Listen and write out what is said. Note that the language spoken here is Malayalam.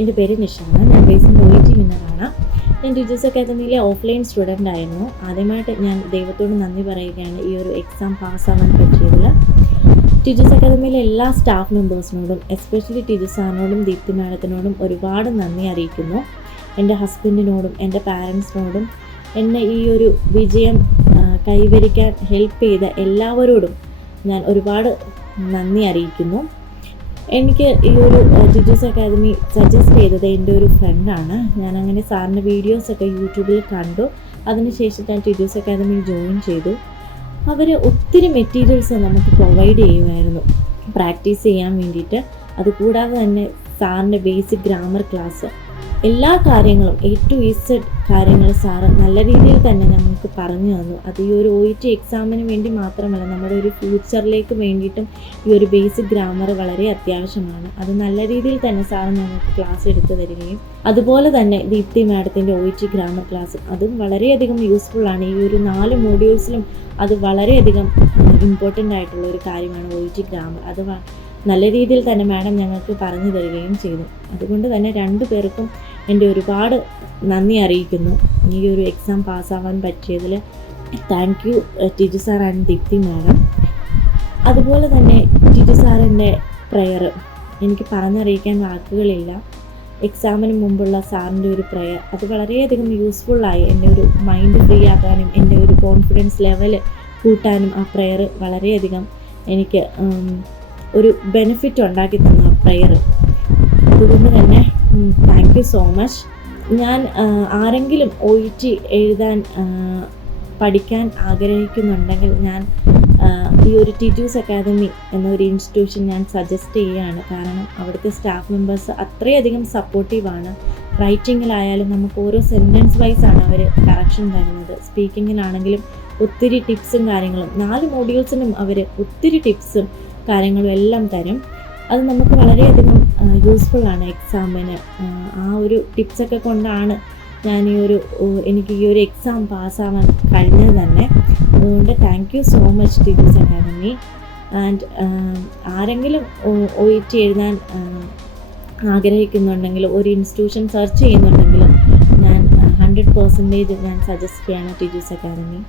എൻ്റെ പേര് നിഷാന. ഞാൻ റീസെൻ്റ് OET വിന്നറാണ്. ഞാൻ ടിജൂസ് അക്കാദമിയിലെ ഓഫ്ലൈൻ സ്റ്റുഡൻ്റ് ആയിരുന്നു. ആദ്യമായിട്ട് ഞാൻ ദൈവത്തോട് നന്ദി പറയുകയാണ് ഈ ഒരു എക്സാം പാസ്സാവാൻ പറ്റിയതിൽ. ടിജൂസ് അക്കാദമിയിലെ എല്ലാ സ്റ്റാഫ് മെമ്പേഴ്സിനോടും, എസ്പെഷ്യലി ടിജു സാറിനോടും ദീപ്തി മാഡത്തിനോടും ഒരുപാട് നന്ദി അറിയിക്കുന്നു. എൻ്റെ ഹസ്ബൻഡിനോടും എൻ്റെ പാരൻസിനോടും എന്നെ ഈ ഒരു വിജയം കൈവരിക്കാൻ ഹെൽപ്പ് ചെയ്ത എല്ലാവരോടും ഞാൻ ഒരുപാട് നന്ദി അറിയിക്കുന്നു. എനിക്ക് ഈ ഒരു ടിജൂസ് അക്കാദമി സജസ്റ്റ് ചെയ്തത് എൻ്റെ ഒരു ഫ്രണ്ടാണ്. ഞാനങ്ങനെ സാറിൻ്റെ വീഡിയോസൊക്കെ യൂട്യൂബിൽ കണ്ടു. അതിനുശേഷം ഞാൻ ടിജൂസ് അക്കാദമിയിൽ ജോയിൻ ചെയ്തു. അവർ ഒത്തിരി മെറ്റീരിയൽസ് നമുക്ക് പ്രൊവൈഡ് ചെയ്യുമായിരുന്നു പ്രാക്ടീസ് ചെയ്യാൻ വേണ്ടിയിട്ട്. അതുകൂടാതെ തന്നെ സാറിൻ്റെ ബേസിക് ഗ്രാമർ ക്ലാസ്, എല്ലാ കാര്യങ്ങളും A to Z കാര്യങ്ങൾ സാറ് നല്ല രീതിയിൽ തന്നെ ഞങ്ങൾക്ക് പറഞ്ഞു തന്നു. അത് ഈ ഒരു OET എക്സാമിന് വേണ്ടി മാത്രമല്ല, നമ്മുടെ ഒരു ഫ്യൂച്ചറിലേക്ക് വേണ്ടിയിട്ടും ഈ ഒരു ബേസിക് ഗ്രാമർ വളരെ അത്യാവശ്യമാണ്. അത് നല്ല രീതിയിൽ തന്നെ സാറ് ഞങ്ങൾക്ക് ക്ലാസ് എടുത്തു തരികയും, അതുപോലെ തന്നെ ദീപ്തി മാഡത്തിൻ്റെ OET ഗ്രാമർ ക്ലാസ് അതും വളരെയധികം യൂസ്ഫുള്ളാണ്. ഈ ഒരു 4 മോഡ്യൂൾസിലും അത് വളരെയധികം ഇമ്പോർട്ടൻ്റ് ആയിട്ടുള്ള ഒരു കാര്യമാണ് OET ഗ്രാമർ. അത് നല്ല രീതിയിൽ തന്നെ മാഡം ഞങ്ങൾക്ക് പറഞ്ഞു തരികയും ചെയ്തു. അതുകൊണ്ട് തന്നെ 2 പേർക്കും എൻ്റെ ഒരുപാട് നന്ദി അറിയിക്കുന്നു. ഈ ഒരു എക്സാം പാസ്സാവാൻ പറ്റിയതിൽ thank you Tiju sir and Deepthi madam. അതുപോലെ തന്നെ ടിജു സാറിൻ്റെ പ്രെയർ എനിക്ക് പറഞ്ഞറിയിക്കാൻ വാക്കുകളില്ല. എക്സാമിന് മുമ്പുള്ള സാറിൻ്റെ ഒരു പ്രെയർ അത് വളരെയധികം യൂസ്ഫുള്ളായി. എൻ്റെ ഒരു മൈൻഡ് ഫ്രീ ആക്കാനും എൻ്റെ ഒരു കോൺഫിഡൻസ് ലെവൽ കൂട്ടാനും ആ പ്രെയർ വളരെയധികം എനിക്ക് ഒരു ബെനിഫിറ്റ് ഉണ്ടാക്കി തന്ന ആ പ്രെയർ. അതുകൊണ്ട് തന്നെ താങ്ക് യു സോ മച്ച്. ഞാൻ ആരെങ്കിലും OET എഴുതാൻ പഠിക്കാൻ ആഗ്രഹിക്കുന്നുണ്ടെങ്കിൽ ഞാൻ ഈ ഒരു ടിജൂസ് അക്കാദമി എന്നൊരു ഇൻസ്റ്റിറ്റ്യൂഷൻ ഞാൻ സജസ്റ്റ് ചെയ്യുകയാണ്. കാരണം അവിടുത്തെ സ്റ്റാഫ് മെമ്പേഴ്സ് അത്രയധികം സപ്പോർട്ടീവാണ്. റൈറ്റിങ്ങിലായാലും നമുക്ക് ഓരോ സെൻറ്റൻസ് വൈസാണ് അവർ കറക്ഷൻ തരുന്നത്. സ്പീക്കിങ്ങിലാണെങ്കിലും ഒത്തിരി ടിപ്സും കാര്യങ്ങളും, 4 മോഡ്യൂൾസിനും അവർ ഒത്തിരി ടിപ്സും കാര്യങ്ങളും എല്ലാം തരും. അത് നമുക്ക് വളരെയധികം യൂസ്ഫുള്ളാണ് എക്സാമിന്. ആ ഒരു ടിപ്സൊക്കെ കൊണ്ടാണ് എനിക്ക് ഈ ഒരു എക്സാം പാസ്സാവാൻ കഴിഞ്ഞത് തന്നെ. അതുകൊണ്ട് thank you so much Tiju's Academy. And ആരെങ്കിലും OET എഴുതാൻ ആഗ്രഹിക്കുന്നുണ്ടെങ്കിൽ, ഒരു ഇൻസ്റ്റിറ്റ്യൂഷൻ സെർച്ച് ചെയ്യുന്നുണ്ടെങ്കിലും ഞാൻ 100% ഞാൻ സജസ്റ്റ് ചെയ്യാണ് ടിജൂസ് അക്കാദമി.